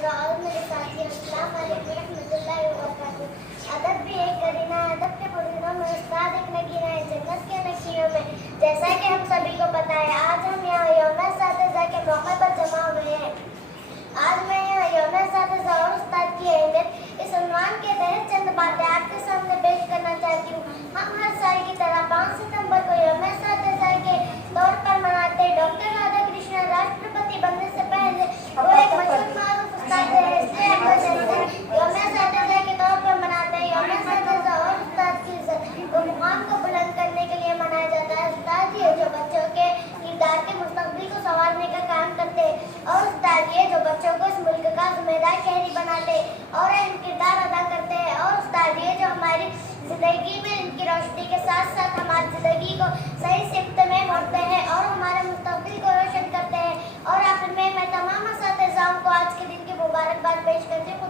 عزیزہ اور میرے ساتھی السلام علیکم ورحمۃ اللہ وبرکاتہ۔ ادب بھی ایک کرینہ ہے، ادب کے پرندوں میں استاد ایک نگینہ ہے جنت کے نشیوں میں۔ جیسا کہ ہم سبھی کو پتہ ہے، آج ہم یہاں یوم اساتذہ کے موقع پر جمع ہوئے ہیں۔ آج میں یہاں یوم اساتذہ اور استاد کی اہمیت اس عنوان کے تحت چند باتیں آپ کے سامنے پیش کرنا چاہتی ہوں۔ ہم ہر سال کی طرح 5 ستمبر کو یوم اساتذہ کے طور پر مناتے ہیں۔ ڈاکٹر رادھا کرشنن راشٹرپتی بننے سے پہلے وہ ایک مشہور معروف استاد ہے، اس لیے ہم یوم اساتذہ کے طور پر مناتے ہیں۔ یوم اساتذہ اور استاد کی عزت کو مقام کو بلند کرنے کے لیے منایا جاتا ہے۔ استاد یہ جو بچوں کے کردار کے مستقبل کو سنوارنے کا کام کرتے ہیں، اور استاد یہ جو بچوں کو اس ملک کا ذمہ دار شہری بناتے ہیں اور اہم کردار ادا کرتے ہیں، اور استاد یہ جو ہماری زندگی میں ان کی روشنی کے ساتھ ساتھ ہماری زندگی کو صحیح سمت میں موڑتے ہیں اور ہمارے مستقبل کو روشن کرتے ہیں۔ اور آخر میں تمام اساتذاؤں کو آج کے دن کی مبارکباد پیش کرتی ہوں۔